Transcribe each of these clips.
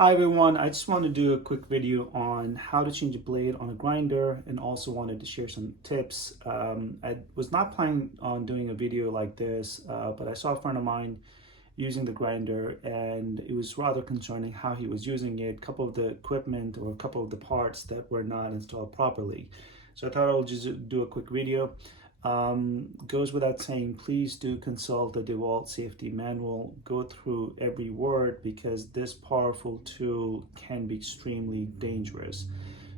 Hi everyone, I just want to do a quick video on how to change a blade on a grinder and also wanted to share some tips. I was not planning on doing a video like this, but I saw a friend of mine using the grinder and it was rather concerning how he was using it. A couple of the equipment or a couple of the parts that were not installed properly. So I thought I'll just do a quick video. Goes without saying, please do consult the DeWalt safety manual. Go through every word because this powerful tool can be extremely dangerous.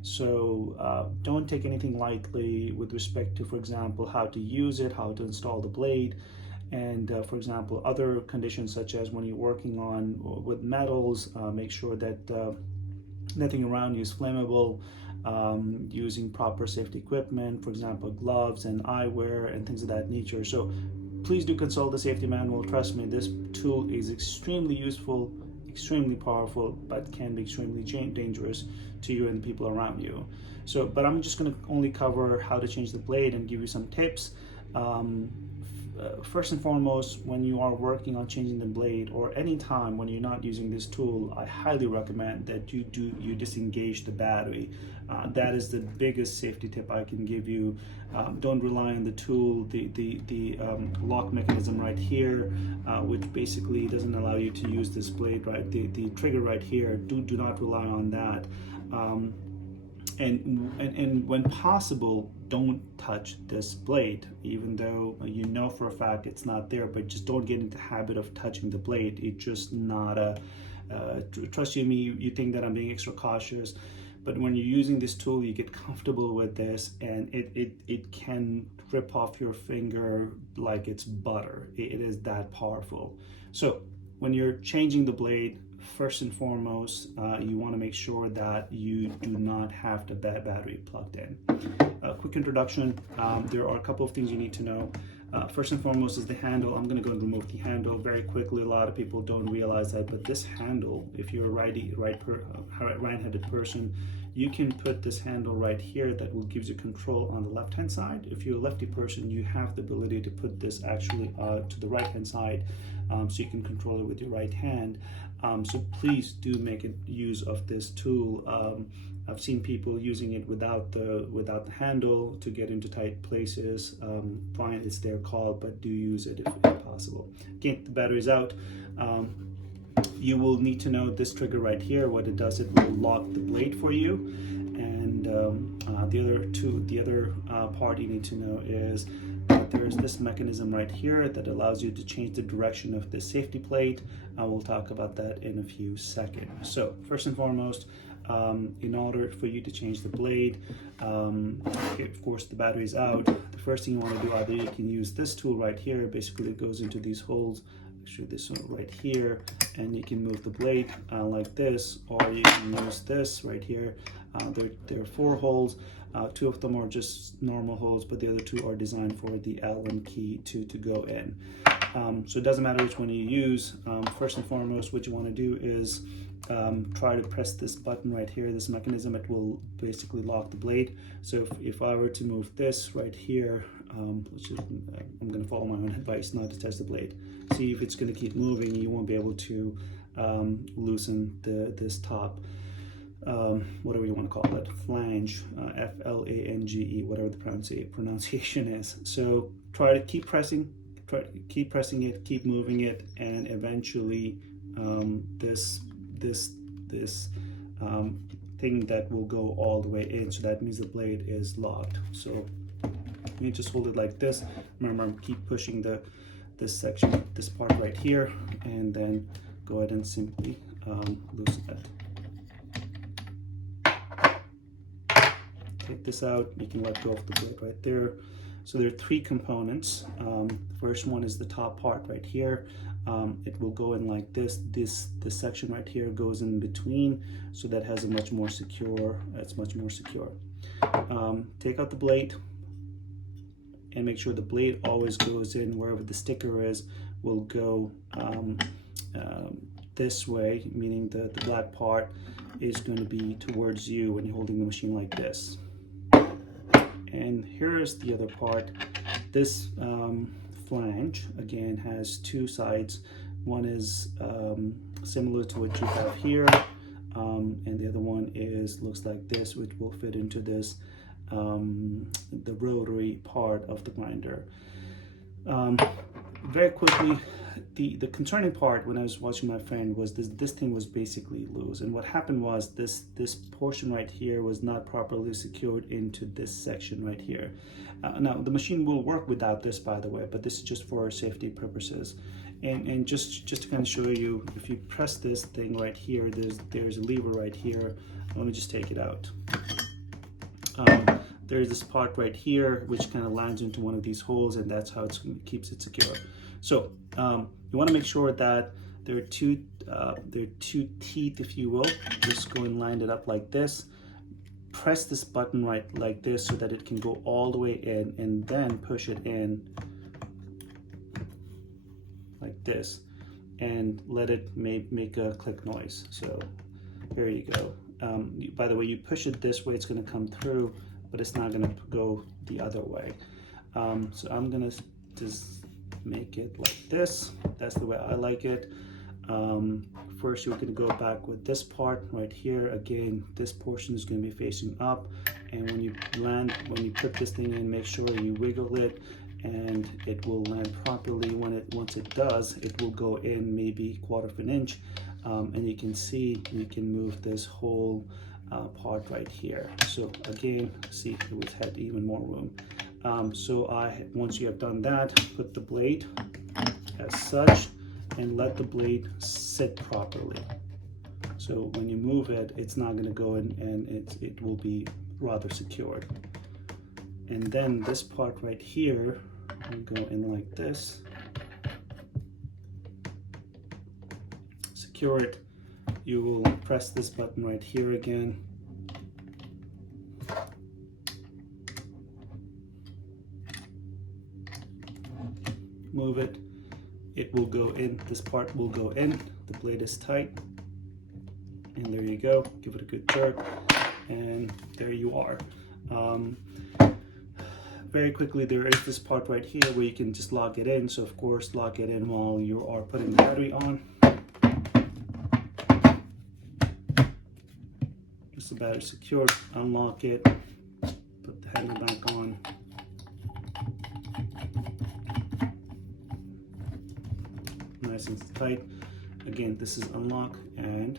So don't take anything lightly with respect to, for example, how to use it, how to install the blade, and for example, other conditions such as when you're working on with metals, make sure that nothing around you is flammable. Using proper safety equipment, for example, gloves and eyewear and things of that nature. So please do consult the safety manual. Trust me, this tool is extremely useful, extremely powerful, but can be extremely dangerous to you and the people around you. So, but I'm just going to only cover how to change the blade and give you some tips. First and foremost, when you are working on changing the blade or any time when you're not using this tool, I highly recommend that you disengage the battery. That is the biggest safety tip I can give you. Don't rely on the tool, the lock mechanism right here, which basically doesn't allow you to use this blade, right? The trigger right here, do not rely on that. And when possible, don't touch this blade, even though you know for a fact it's not there, but just don't get into the habit of touching the blade. It's just not a, trust you me, you think that I'm being extra cautious, but when you're using this tool, you get comfortable with this and it can rip off your finger like it's butter. It is that powerful. So when you're changing the blade, first and foremost, you want to make sure that you do not have the battery plugged in. A quick introduction, there are a couple of things you need to know. First and foremost is the handle. I'm going to go and remove the handle very quickly. A lot of people don't realize that, but this handle, if you're a right-handed person, you can put this handle right here that will gives you control on the left-hand side. If you're a lefty person, you have the ability to put this actually to the right-hand side, so you can control it with your right hand. So please do make use of this tool. I've seen people using it without the handle to get into tight places. Fine, it's their call, but do use it if possible. Okay, the battery's out. You will need to know this trigger right here. What it does, it will lock the blade for you. And the other part you need to know is that there's this mechanism right here that allows you to change the direction of the safety plate. I will talk about that in a few seconds. So first and foremost, in order for you to change the blade, of course the battery is out. The first thing you want to do, either you can use this tool right here. Basically it goes into these holes, actually this one right here, and you can move the blade like this, or you can use this right here. There are 4 holes. 2 of them are just normal holes, but the other 2 are designed for the Allen key to go in. So it doesn't matter which one you use. First and foremost, what you want to do is try to press this button right here, this mechanism. It will basically lock the blade. So if I were to move this right here, I'm going to follow my own advice not to touch the blade. See if it's going to keep moving, you won't be able to loosen this top, whatever you want to call it, flange, F-L-A-N-G-E, whatever the pronunciation is. So try to keep pressing it, keep moving it, and eventually this thing that will go all the way in. So that means the blade is locked. So you just hold it like this. Remember, keep pushing this section, this part right here, and then go ahead and simply loosen it. Take this out, you can let go of the blade right there. So there are 3 components. The first one is the top part right here. It will go in like this. This section right here goes in between, so that has a much more secure. Take out the blade and make sure the blade always goes in wherever the sticker is. Will go this way, meaning the black part is going to be towards you when you're holding the machine like this. And here is the other part. This flange again has 2 sides. One is similar to what you have here, and the other one looks like this, which will fit into this the rotary part of the grinder. Very quickly, the concerning part when I was watching my friend was this thing was basically loose, and what happened was this portion right here was not properly secured into this section right here. Now the machine will work without this, by the way, but this is just for safety purposes. And just to kind of show you, if you press this thing right here, there's a lever right here. Let me just take it out. There's this part right here which kind of lands into one of these holes, and that's how it keeps it secure. So you want to make sure that there are two teeth, if you will. Just go and line it up like this. Press this button right like this so that it can go all the way in, and then push it in like this, and let it make a click noise. So here you go. By the way, you push it this way, it's going to come through, but it's not going to go the other way. So I'm going to just make it like this. That's the way I like it. First, you're going to go back with this part right here. Again, this portion is going to be facing up, and when you put this thing in, make sure you wiggle it, and it will land properly. Once it does, it will go in maybe 1/4 of an inch, and you can see you can move this whole part right here. So again, see, it would have even more room. Once you have done that, put the blade as such and let the blade sit properly. So when you move it, it's not going to go in, and it will be rather secured. And then this part right here will go in like this. Secure it. You will press this button right here again. Move it. It will go in. This part will go in. The blade is tight. And there you go. Give it a good jerk. And there you are. Very quickly, there is this part right here where you can just lock it in. So of course, lock it in while you are putting the battery on. Just the battery secured. Unlock it. Put the handle back on. Nice and tight. Again, this is unlock, and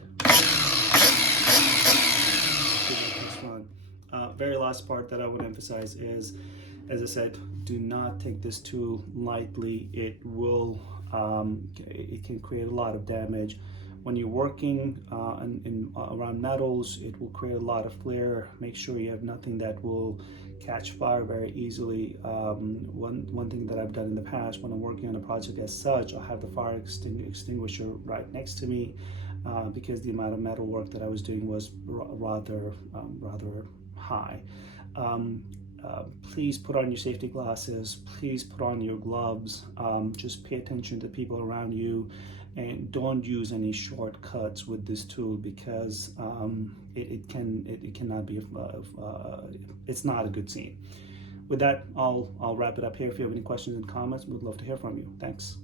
very last part that I would emphasize is, as I said, do not take this tool lightly. It will it can create a lot of damage when you're working around metals. It will create a lot of flare. Make sure you have nothing that will catch fire very easily. One thing that I've done in the past when I'm working on a project as such, I'll have the fire extinguisher right next to me, because the amount of metal work that I was doing was rather high. Please put on your safety glasses. Please put on your gloves. Just pay attention to people around you, and don't use any shortcuts with this tool, because it cannot be it's not a good scene. With that, I'll wrap it up here. If you have any questions and comments, we'd love to hear from you. Thanks.